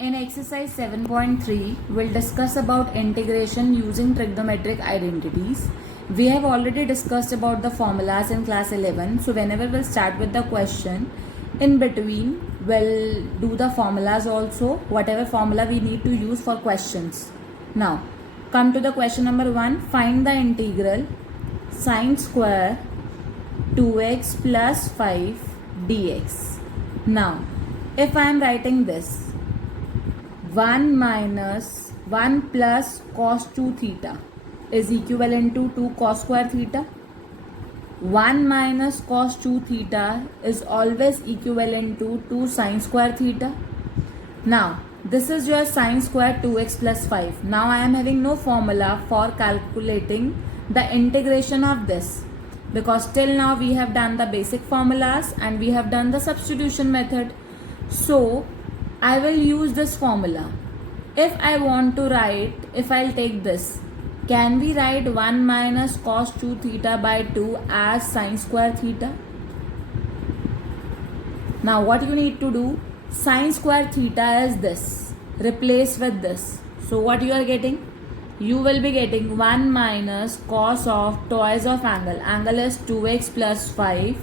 In exercise 7.3, we'll discuss about integration using trigonometric identities. We have already discussed about the formulas in class 11. So whenever we'll start with the question, in between we'll do the formulas also, whatever formula we need to use for questions. Now, come to the question number 1. Find the integral sine square 2x plus 5 dx. Now, if I am writing this, 1 minus 1 plus cos 2 theta is equivalent to 2 cos square theta. 1 minus cos 2 theta is always equivalent to 2 sin square theta. Now, this is your sine square 2x plus 5. Now, I am having no formula for calculating the integration of this, because till now we have done the basic formulas and we have done the substitution method. So, I will use this formula. If I want to write, if I'll take this, can we write 1 minus cos 2 theta by 2 as sine square theta? Now what you need to do, sine square theta is this, replace with this. So what you are getting? You will be getting 1 minus cos of twice of angle. Angle is 2x plus 5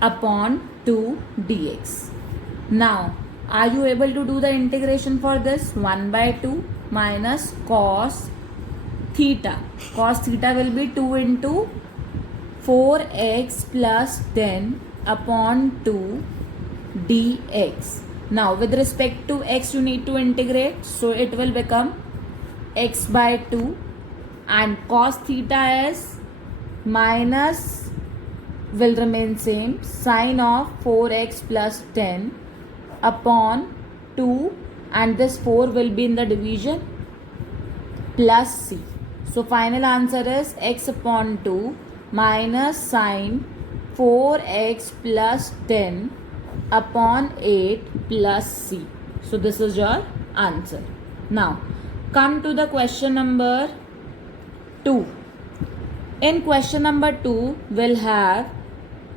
upon 2 dx. Now, are you able to do the integration for this? 1 by 2 minus cos theta. Cos theta will be 2 into 4x plus 10 upon 2 dx. Now, with respect to x, you need to integrate. So, it will become x by 2 and cos theta is minus will remain same, sine of 4x plus 10 upon 2, and this 4 will be in the division, plus c. So final answer is x upon 2 minus sine 4x plus 10 upon 8 plus c. So this is your answer. Now come to the question number 2. In question number 2, we'll have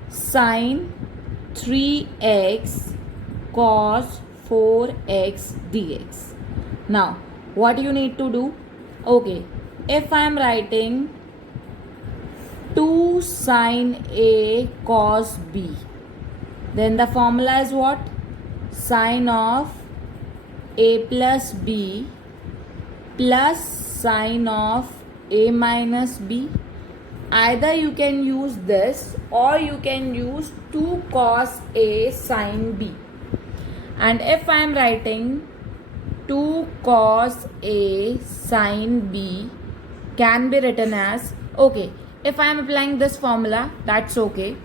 sine 3x cos 4x dx. Now, what you need to do? Okay, if I am writing 2 sine A cos B, then the formula is what? Sine of A plus B plus sine of A minus B. Either you can use this or you can use 2 cos A sine B. And if I am writing 2 cos A sine B can be written as, okay, if I am applying this formula, that's okay.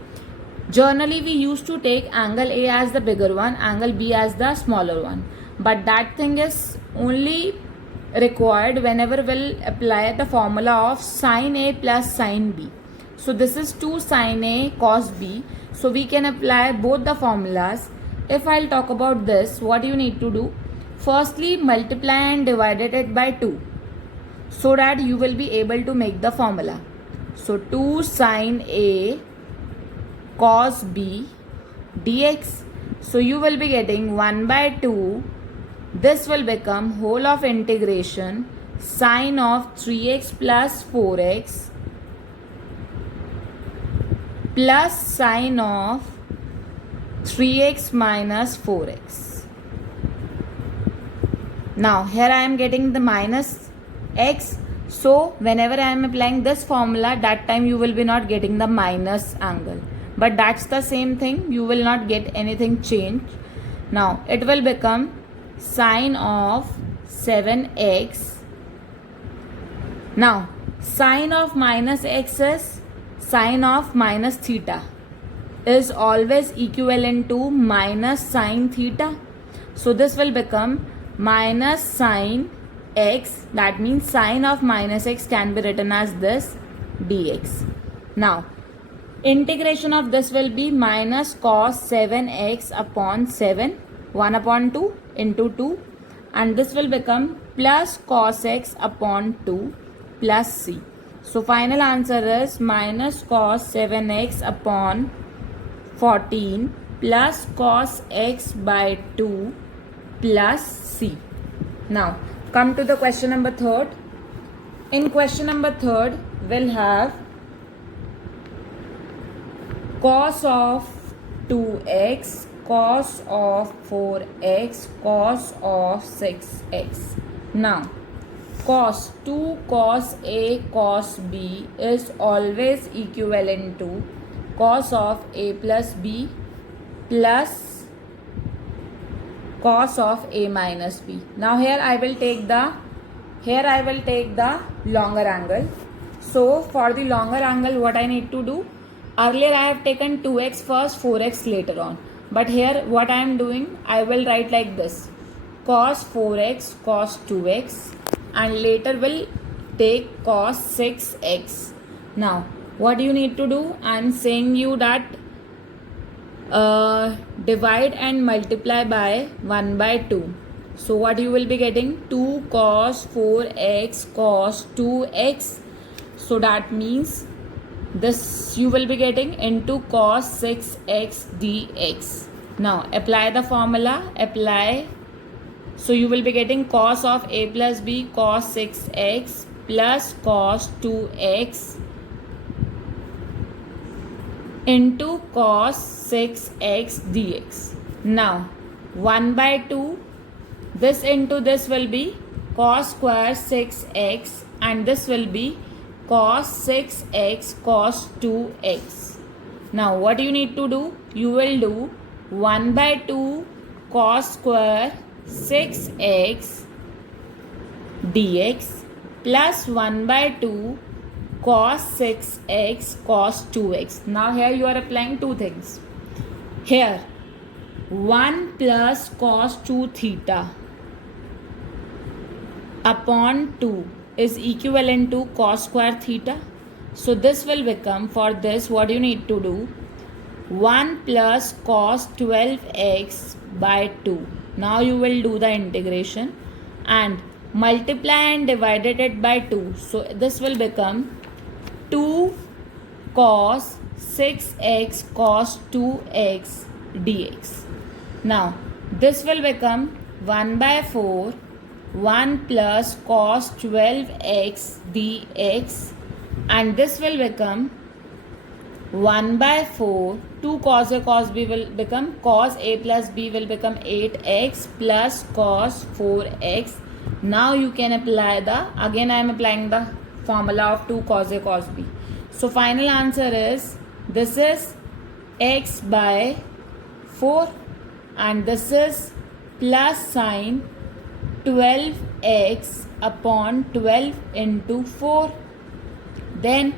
Generally, we used to take angle A as the bigger one, angle B as the smaller one. But that thing is only required whenever we'll apply the formula of sine A plus sine B. So this is 2 sine A cos B. So we can apply both the formulas. If I'll talk about this, what you need to do? Firstly, multiply and divide it by 2 so that you will be able to make the formula. So 2 sine A cos B dx. So you will be getting 1 by 2. This will become whole of integration sine of 3x plus 4x plus sine of 3x minus 4x. Now here I am getting the minus x. So whenever I am applying this formula, that time you will be not getting the minus angle. But that's the same thing. You will not get anything changed. Now it will become sine of 7x. Now sine of minus x is sine of minus theta is always equivalent to minus sine theta. So this will become minus sine x. That means sine of minus x can be written as this dx. Now integration of this will be minus cos 7x upon 7, 1 upon 2 into 2, and this will become plus cos x upon 2 plus c. So final answer is minus cos 7x upon 14 plus cos x by 2 plus C. Now come to the question number 3rd. In question number 3rd, we'll have cos of 2x, cos of 4x, cos of 6x. Now cos 2 cos A cos B is always equivalent to cos of A plus B plus cos of A minus B. Now here I will take the longer angle. So for the longer angle, what I need to do? Earlier I have taken 2x first, 4x later on. But here what I am doing, I will write like this: cos 4x cos 2x, and later will take cos 6x. Now what you need to do? I am saying you that divide and multiply by 1 by 2. So what you will be getting? 2 cos 4x cos 2x. So that means this you will be getting into cos 6x dx. Now apply the formula, apply. So you will be getting cos of A plus B cos 6x plus cos 2x into cos 6x dx. Now 1 by 2, this into this will be cos square 6x, and this will be cos 6x cos 2x. Now what you need to do? You will do 1 by 2 cos square 6x dx plus 1 by 2 cos 6x cos 2x. Now here you are applying two things. Here 1 plus cos 2 theta upon 2 is equivalent to cos square theta. So this will become, for this what you need to do, 1 plus cos 12x by 2. Now you will do the integration and multiply and divided it by 2. So this will become 2 cos 6x cos 2x dx. Now this will become 1 by 4 1 plus cos 12x dx, and this will become 1 by 4 2 cos A cos B will become cos A plus B will become 8x plus cos 4x. Now you can apply again I am applying the formula of 2 cos A cos B. So final answer is, this is x by 4 and this is plus sine 12x upon 12 into 4, then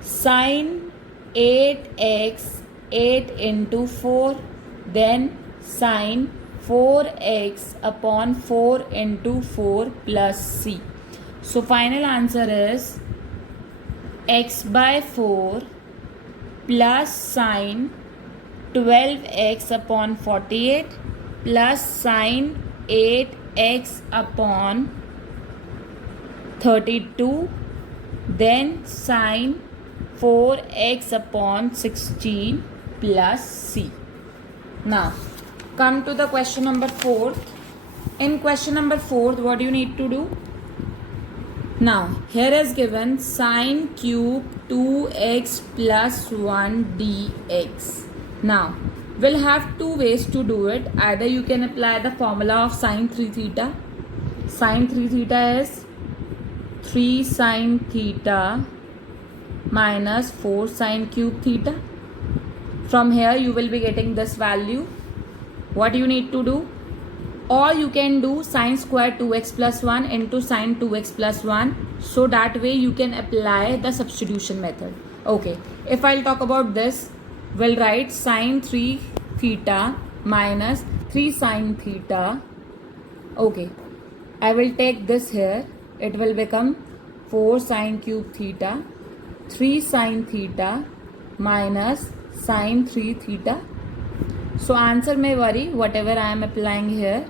sine 8x 8 into 4, then sine 4x upon 4 into 4 plus c. So final answer is x by 4 plus sine 12x upon 48 plus sine 8x upon 32, then sine 4x upon 16 plus c. Now come to the question number 4th. In question number 4th, what do you need to do? Now here is given sine cube 2x plus 1 dx. Now we'll have two ways to do it. Either you can apply the formula of sine 3 theta. Sine 3 theta is 3 sine theta minus 4 sine cube theta. From here you will be getting this value. What you need to do? Or you can do sine square 2x plus 1 into sine 2x plus 1. So that way you can apply the substitution method. Okay, if I'll talk about this, we'll write sine 3 theta minus 3 sine theta. Okay, I will take this here. It will become 4 sine cube theta, 3 sine theta minus sine 3 theta. So answer may vary, whatever I am applying here.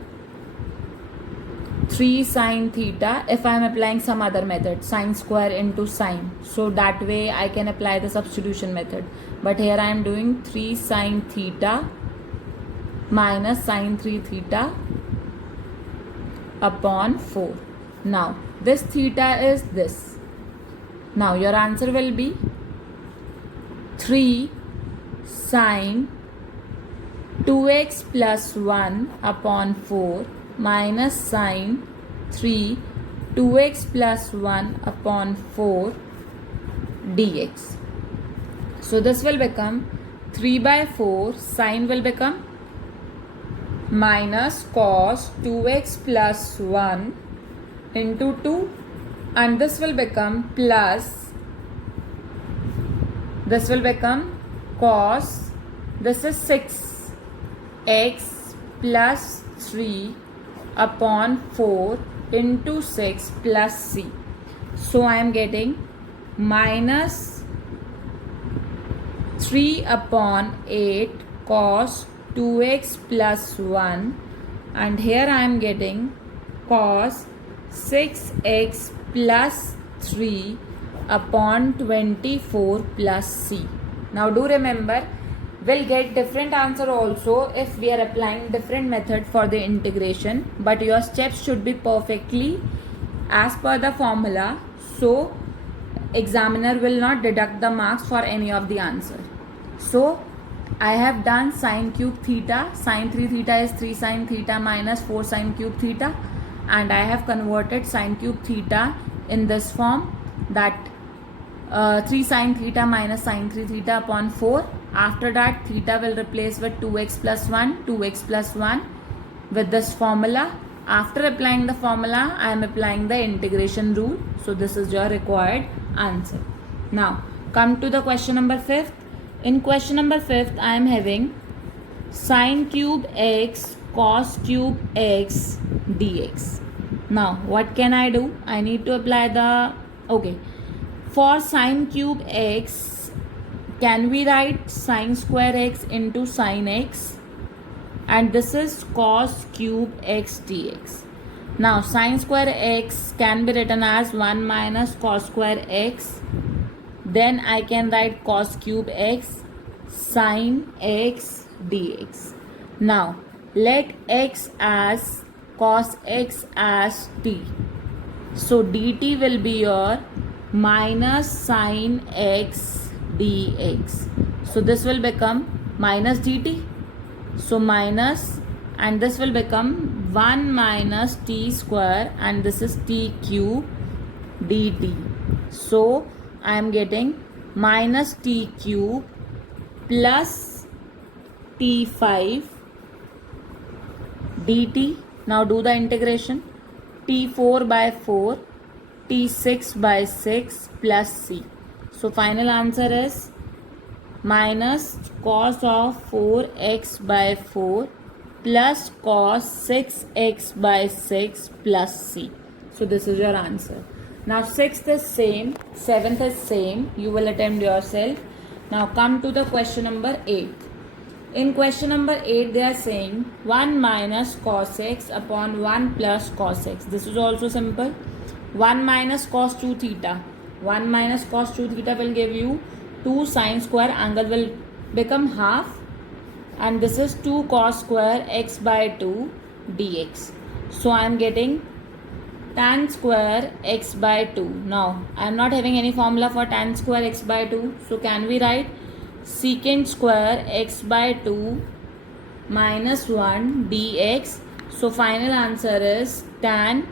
3 sine theta, if I am applying some other method, sine square into sine, so that way I can apply the substitution method. But here I am doing 3 sine theta minus sine 3 theta upon 4. Now this theta is this. Now your answer will be 3 sine 2x plus 1 upon 4 minus sine 3 2x plus 1 upon 4 dx. So this will become 3 by 4, sine will become minus cos 2x plus 1 into 2, and this will become plus, this will become cos, this is 6x plus 3 upon 4 into 6 plus c. So I am getting minus 3 upon 8 cos 2x plus 1, and here I am getting cos 6x plus 3 upon 24 plus c. Now do remember, we'll get different answer also if we are applying different method for the integration, but your steps should be perfectly as per the formula, so examiner will not deduct the marks for any of the answer. So I have done sine cube theta. Sine 3 theta is 3 sine theta minus 4 sine cube theta, and I have converted sine cube theta in this form, that 3 sine theta minus sine 3 theta upon 4. After that, theta will replace with 2x plus 1, 2x plus 1 with this formula. After applying the formula, I am applying the integration rule. So this is your required answer. Now come to the question number 5th. In question number 5th, I am having sine cube x cos cube x dx. Now what can I do? I need to apply the, okay, for sine cube x, can we write sine square x into sine x, and this is cos cube x dx. Now sine square x can be written as 1 minus cos square x. Then I can write cos cube x sine x dx. Now let x as cos x as t. So dt will be your minus sine x dx. So this will become minus dt. So minus, and this will become 1 minus t square, and this is t cube dt. So I am getting minus t cube plus t5 dt. Now do the integration. t4 by 4, t6 by 6 plus c. So final answer is minus cos of 4x by 4 plus cos 6x by 6 plus c. So this is your answer. Now 6th is same, 7th is same. You will attempt yourself. Now come to the question number 8. In question number 8, they are saying 1 minus cos x upon 1 plus cos x. This is also simple. 1 minus cos 2 theta. 1 minus cos 2 theta will give you 2 sine square, angle will become half, and this is 2 cos square x by 2 dx. So I am getting tan square x by 2. Now I am not having any formula for tan square x by 2. So can we write secant square x by 2 minus 1 dx. So final answer is tan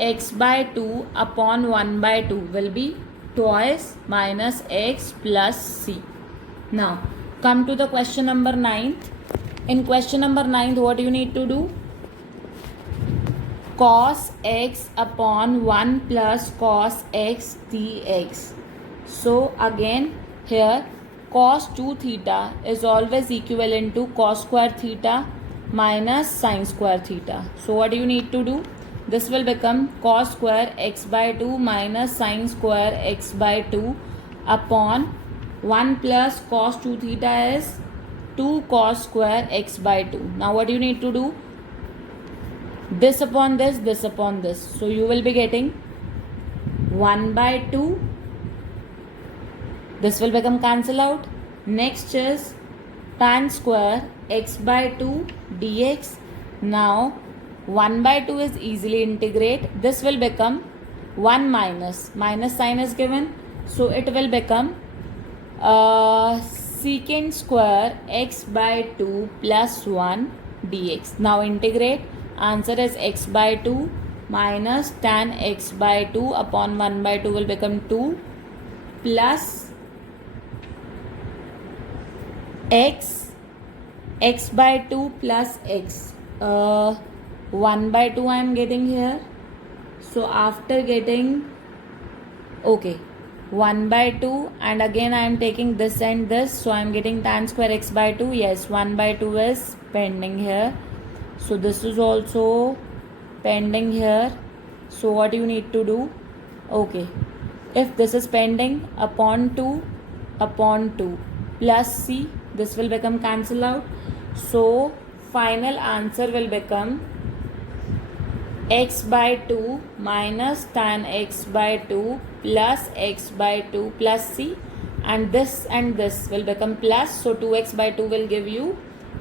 x by 2 upon 1 by 2 will be twice minus x plus c. Now come to the question number 9. In question number 9, what you need to do? Cos x upon 1 plus cos x dx. So again here cos 2 theta is always equivalent to cos square theta minus sine square theta. So what you need to do? This will become cos square x by 2 minus sine square x by 2 upon 1 plus cos 2 theta is 2 cos square x by 2. Now what you need to do? This upon this, this upon this. So you will be getting 1 by 2. This will become cancel out. Next is tan square x by 2 dx. Now 1 by 2 is easily integrate. This will become 1 minus sign is given. So it will become secant square x by 2 plus 1 dx. Now integrate. Answer is x by 2 minus tan x by 2 upon 1 by 2 will become 2 plus x by 2 plus x. 1 by 2 I am getting here. So after getting 1 by 2 and again I am taking this and this, so I am getting tan square x by 2. Yes, 1 by 2 is pending here, so this is also pending here. So what you need to do, if this is pending, upon 2 plus c, this will become cancel out. So final answer will become x by 2 minus tan x by 2 plus x by 2 plus c, and this will become plus. So 2x by 2 will give you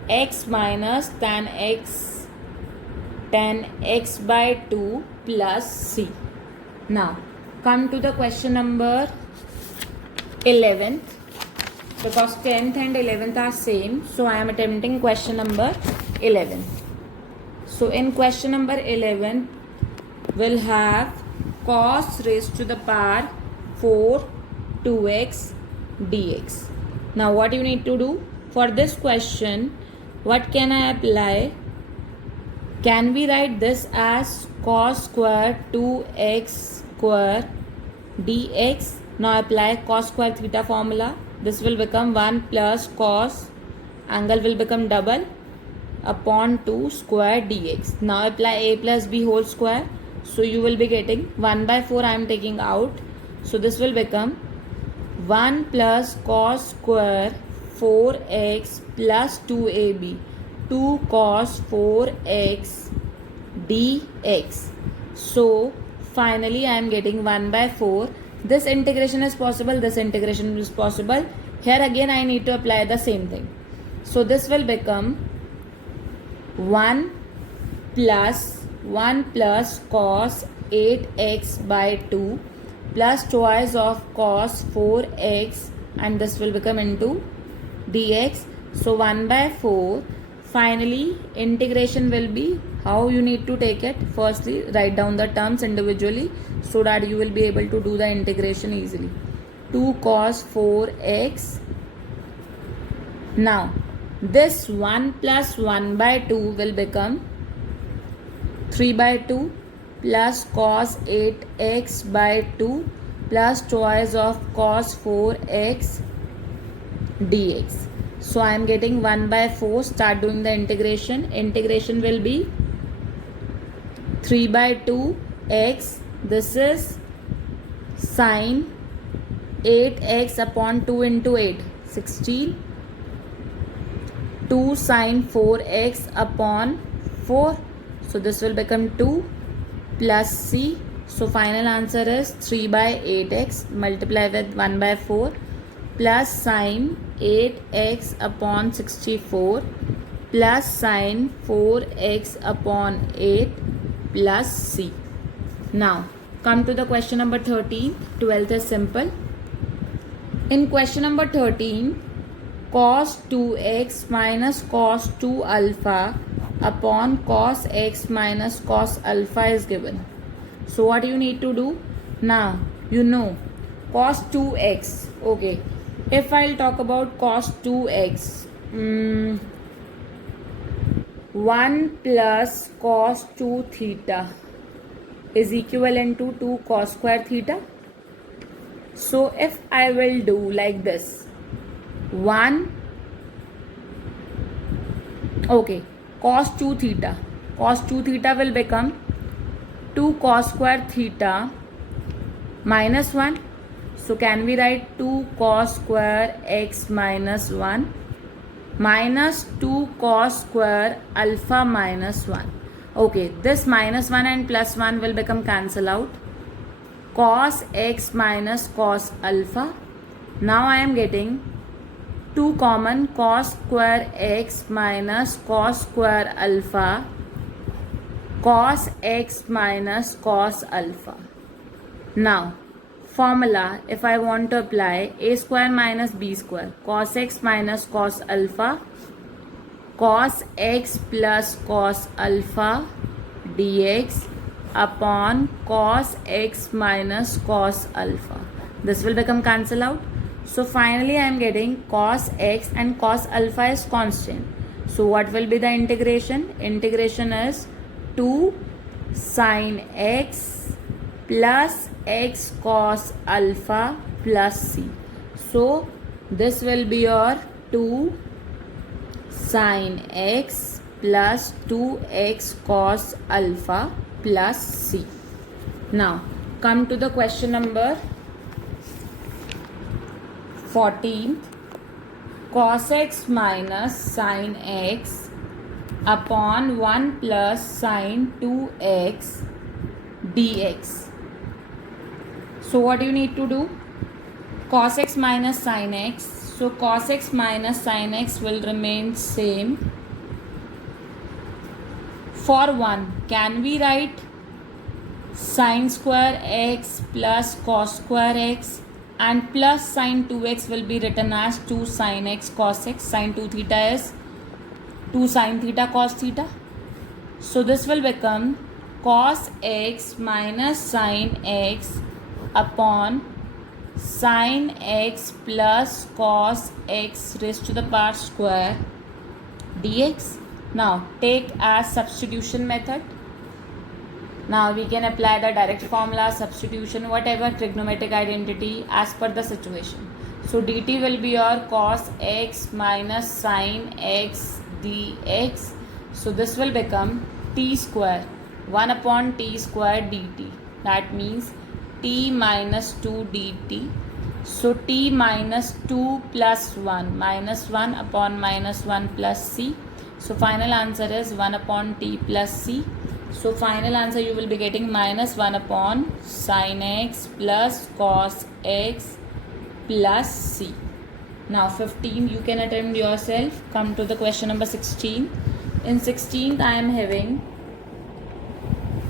x minus tan x by 2 plus c. Now come to the question number 11th, because 10th and 11th are same, so I am attempting question number 11. So in question number 11, we'll have cos raised to the power 4 2x dx. Now what you need to do for this question, what can I apply? Can we write this as cos square 2x square dx? Now apply cos square theta formula. This will become 1 plus cos, angle will become double, upon 2 square dx. Now apply a plus b whole square. So you will be getting 1 by 4 I am taking out. So this will become 1 plus cos square 4x plus 2ab, 2 cos 4x dx. So finally I am getting 1 by 4. This integration is possible, this integration is possible. Here again I need to apply the same thing. So this will become 1 plus cos 8x by 2 plus twice of cos 4x, and this will become into dx. So 1 by 4. Finally integration will be, how you need to take it, firstly write down the terms individually so that you will be able to do the integration easily. 2 cos 4x. Now this 1 plus 1 by 2 will become 3 by 2 plus cos 8x by 2 plus twice of cos 4x dx. So I am getting 1 by 4. Start doing the integration. Integration will be 3 by 2 x. This is sine 8x upon 2 into 8, 16. 2 sine 4x upon 4. So this will become 2 plus c. So final answer is 3 by 8x. Multiply with 1 by 4 plus sine 8x upon 64 plus sine 4x upon 8 plus c. Now come to the question number 13. 12th is simple. In question number 13, cos 2x minus cos 2 alpha upon cos x minus cos alpha is given. So what you need to do? Now you know cos 2x. If I'll talk about cos 2x, 1 plus cos 2 theta is equivalent to 2 cos square theta. So if I will do like this, 1 cos 2 theta will become 2 cos square theta minus 1. So can we write 2 cos square x minus 1 minus 2 cos square alpha minus 1. This minus 1 and plus 1 will become cancel out. Cos x minus cos alpha. Now I am getting 2 common, cos square x minus cos square alpha cos x minus cos alpha. Now, formula, if I want to apply a square minus b square, cos x minus cos alpha, cos x plus cos alpha dx upon cos x minus cos alpha. This will become cancel out. So finally I am getting cos x and cos alpha is constant. So what will be the integration? Integration is 2 sin x plus x cos alpha plus c. So this will be your 2 sin x plus 2x cos alpha plus c. Now come to the question number 14th. Cos x minus sin x upon 1 plus sin 2x dx. So what you need to do? Cos x minus sin x. So cos x minus sin x will remain same. For 1, can we write sin square x plus cos square x, and plus sin 2x will be written as 2 sin x cos x. Sin 2 theta is 2 sin theta cos theta. So this will become cos x minus sin x upon sin x plus cos x raised to the power square dx. Now take as substitution method. Now we can apply the direct formula, substitution, whatever trigonometric identity as per the situation. So dt will be your cos x minus sin x dx. So this will become t square 1 upon t square dt. That means t minus 2 dt. So t minus 2 plus 1 minus 1 upon minus 1 plus c. So final answer is 1 upon t plus c. So final answer you will be getting minus 1 upon sin x plus cos x plus c. Now 15 you can attempt yourself. Come to the question number 16. In 16th I am having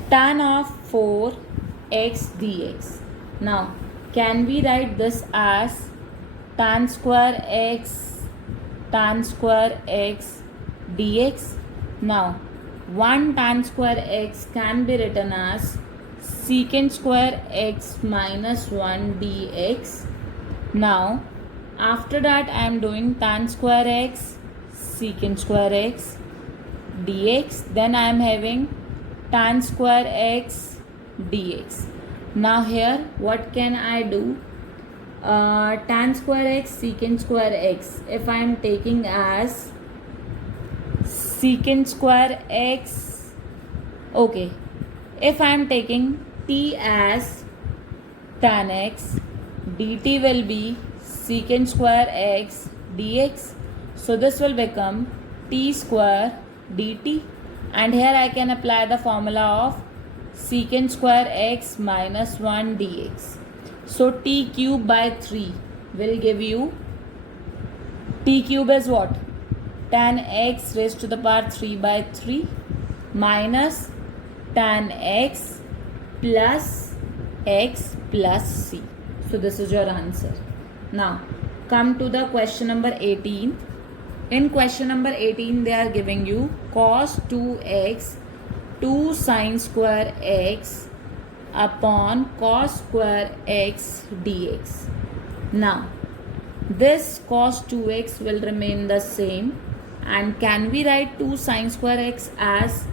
tan of 4 x dx. Now can we write this as tan square x dx? Now 1 tan square x can be written as secant square x minus 1 dx. Now after that I am doing tan square x secant square x dx. Then I am having tan square x dx. Now here what can I do? Tan square x secant square x, if I am taking as secant square x, okay, if I am taking t as tan x, dt will be secant square x dx. So this will become t square dt, and here I can apply the formula of secant square x minus 1 dx. So t cube by 3 will give you, t cube is what? Tan x raised to the power 3 by 3 minus tan x plus c. So this is your answer. Now come to the question number 18. In question number 18 they are giving you cos 2x 2 sin square x upon cos square x dx. Now this cos 2x will remain the same, and can we write 2 sin square x as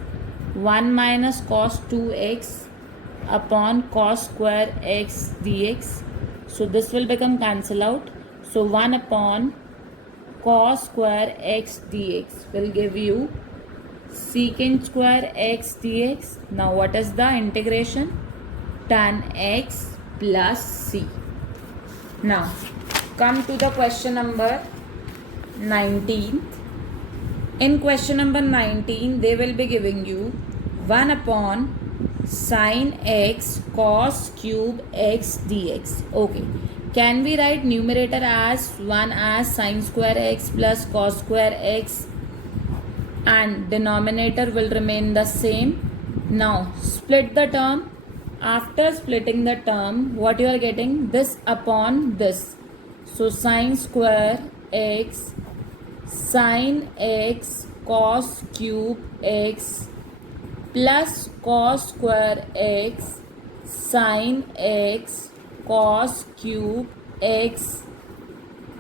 1 minus cos 2x upon cos square x dx? So this will become cancel out. So 1 upon cos square x dx will give you secant square x dx. Now what is the integration? Tan x plus c. Now come to the question number 19. In question number 19 they will be giving you 1 upon sin x cos cube x dx. Okay, can we write numerator as 1 as sin square x plus cos square x, and denominator will remain the same? Now split the term. After splitting the term, what you are getting? This upon this. So sine square x sin x cos cube x plus cos square x sin x cos cube x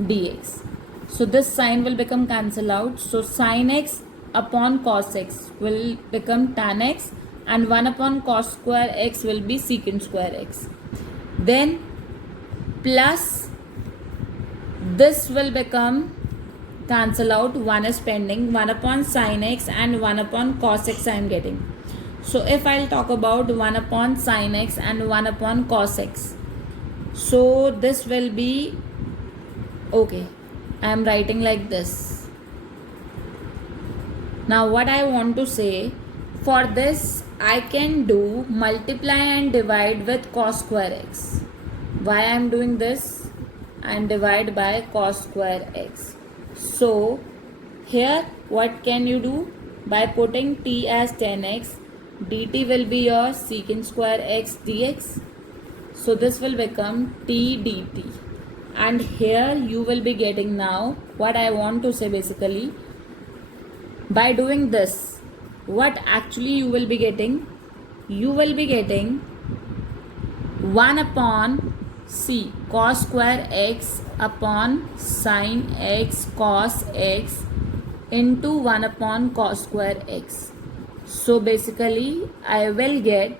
dx. So this sign will become cancel out. So sin x upon cos x will become tan x, and 1 upon cos square x will be secant square x. Then plus this will become cancel out, 1 is pending, 1 upon sin x and 1 upon cos x I am getting. So if I'll talk about 1 upon sin x and 1 upon cos x, so this will be, okay, I am writing like this. Now what I want to say, for this I can do multiply and divide with cos square x. Why I am doing this? I am divide by cos square x. So here what can you do? By putting t as tan x, dt will be your secant square x dx. So this will become t dt. And here you will be getting now what I want to say basically. By doing this, what actually you will be getting? You will be getting 1 upon c cos square x upon sin x cos x into 1 upon cos square x. So basically I will get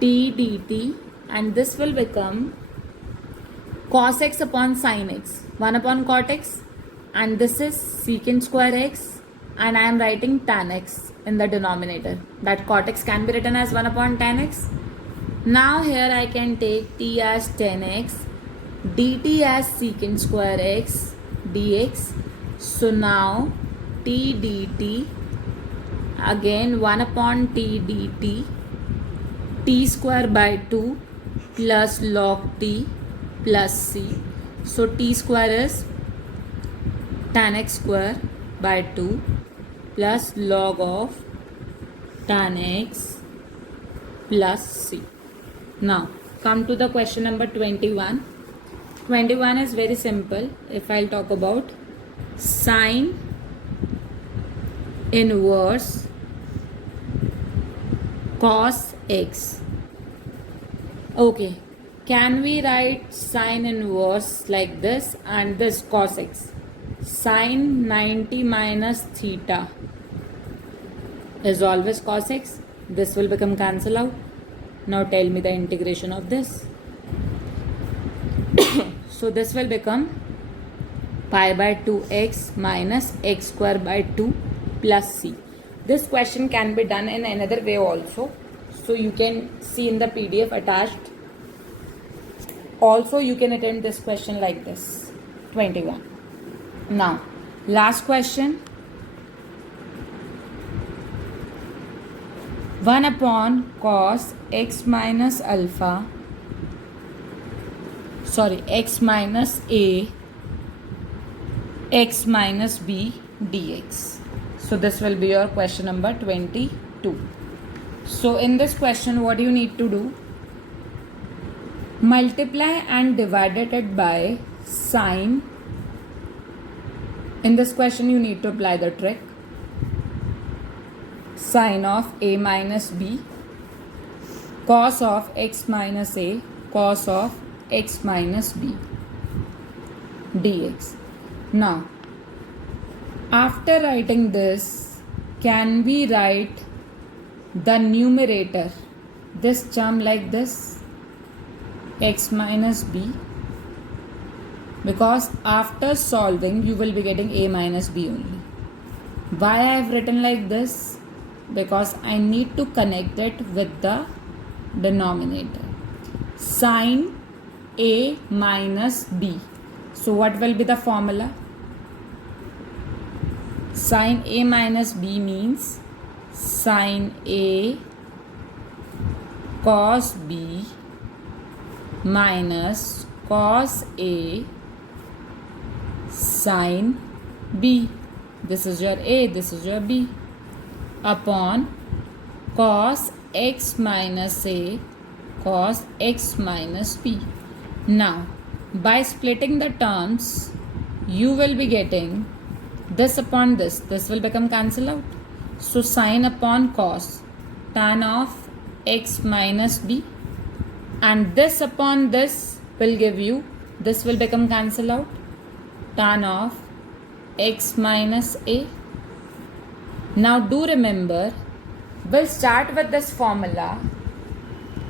t dt, and this will become cos x upon sin x, 1 upon cot x, and this is secant square x, and I am writing tan x in the denominator. That cot x can be written as 1 upon tan x. Now here I can take t as tan x, dt as secant square x dx. So now t dt, again 1 upon t dt, t square by 2 plus log t plus c. So t square is tan x square by 2 plus log of tan x plus c. Now come to the question number 21. 21 is very simple. If I'll talk about sine inverse cos x. Okay, can we write sine inverse like this and this cos x? Sine 90 minus theta is always cos x. This will become cancel out. Now tell me the integration of this. So this will become pi by 2x minus x square by 2 plus c. This question can be done in another way also. So you can see in the PDF attached. Also you can attempt this question like this. 21. Now last question. 1 upon cos x minus alpha, x minus a x minus b dx. So this will be your question number 22. So in this question what you need to do? Multiply and divide it by sine. In this question you need to apply the trick. Sine of a minus b, cos of x minus a, cos of x minus b dx. Now after writing this, can we write the numerator, this term like this, x minus b, because after solving you will be getting a minus b only. Why I have written like this? Because I need to connect it with the denominator. Sine a minus b. So what will be the formula? Sine a minus b means sine a cos b minus cos a sine b. This is your a, this is your b. upon cos x minus a cos x minus b. Now, by splitting the terms, you will be getting this upon this. This will become cancelled out. So, sine upon cos tan of x minus b, and this upon this will give you, this will become cancelled out, tan of x minus a. Now do remember, we'll start with this formula.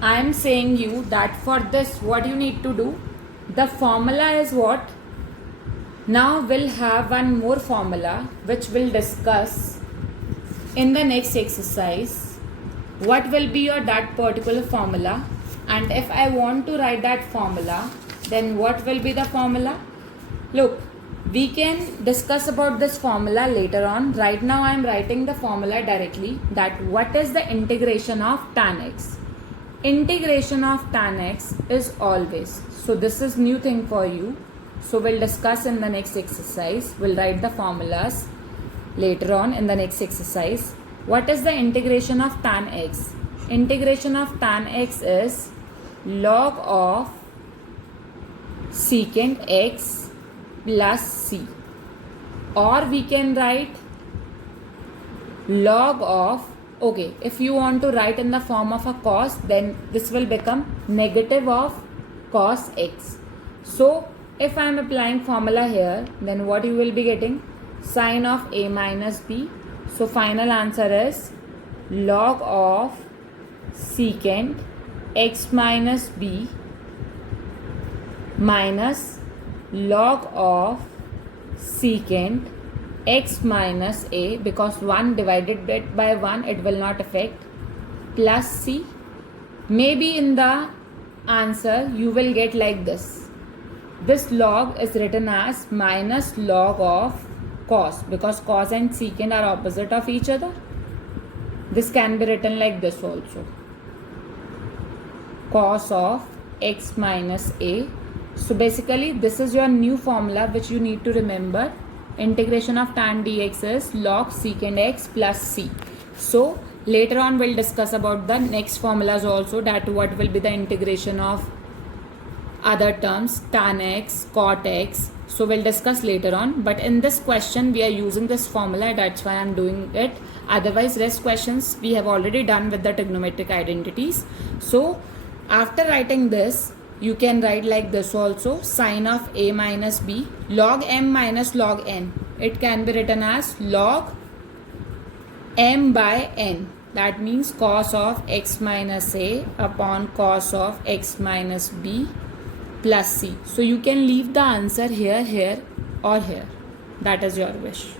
I am saying you that for this what you need to do, the formula is what? Now we'll have one more formula which we'll discuss in the next exercise. What will be your that particular formula, and if I want to write that formula, then what will be the formula? Look, we can discuss about this formula later on. Right now I am writing the formula directly, that what is the integration of tan x. Integration of tan x is always, so this is new thing for you. So we'll discuss in the next exercise. We'll write the formulas later on in the next exercise. What is the integration of tan x? Integration of tan x is log of secant x plus c, or we can write log of, okay, if you want to write in the form of a cos, then this will become negative of cos x. So if I am applying formula here, then what you will be getting? Sine of a minus b. So final answer is log of secant x minus b minus log of secant x minus a, because 1 divided by 1 it will not affect, plus c. Maybe in the answer you will get like this. This log is written as minus log of cos, because cos and secant are opposite of each other. This can be written like this also. Cos of x minus a. So basically this is your new formula which you need to remember. Integration of tan dx is log secant x plus c. So later on we'll discuss about the next formulas also, that what will be the integration of other terms, tan x, cot x. So we'll discuss later on, but in this question we are using this formula, that's why I'm doing it. Otherwise rest questions we have already done with the trigonometric identities. So after writing this, you can write like this also, sine of a minus b log m minus log n. It can be written as log m by n. That means cos of x minus a upon cos of x minus b plus c. So you can leave the answer here, here or here. That is your wish.